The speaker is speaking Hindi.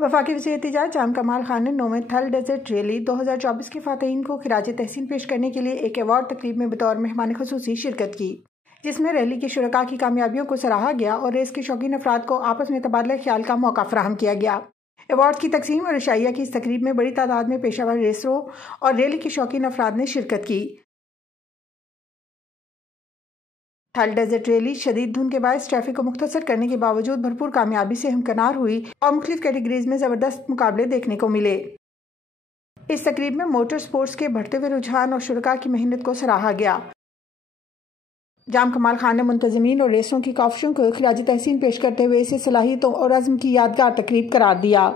वफाकी वज़ीर तिजारत जाम कमाल खान ने 9वें थल डेजर्ट रैली 2024 के फातहीन को खिराज तहसीन पेश करने के लिए एक अवार्ड तकरीब में बतौर मेहमान खुसूसी शिरकत की, जिसमें रैली की शुरका की कामयाबियों को सराहा गया और रेस के शौकीन अफराद को आपस में तबादला ख्याल का मौका फराहम किया गया। अवार्ड की तकसीम और इशाइया की इस तकरीब में बड़ी तादाद में पेशावर रेसरों और रैली के शौकीन अफराद ने शिरकत की। थल डेजर्ट रैली शदीद धुंध के बायस ट्रैफिक को मुख्तसर करने के बावजूद भरपूर कामयाबी से हमकनार हुई और मुख्तलिफ कैटेगरीज में ज़बरदस्त मुकाबले देखने को मिले। इस तकरीब में मोटर स्पोर्ट्स के बढ़ते हुए रुझान और शुरका की मेहनत को सराहा गया। जाम कमाल खान ने मुंतज़मीन और रेसों की काफिशों को खिराज तहसीन पेश करते हुए इसे सलाहियतों और अज़्म की यादगार तकरीब करार दिया।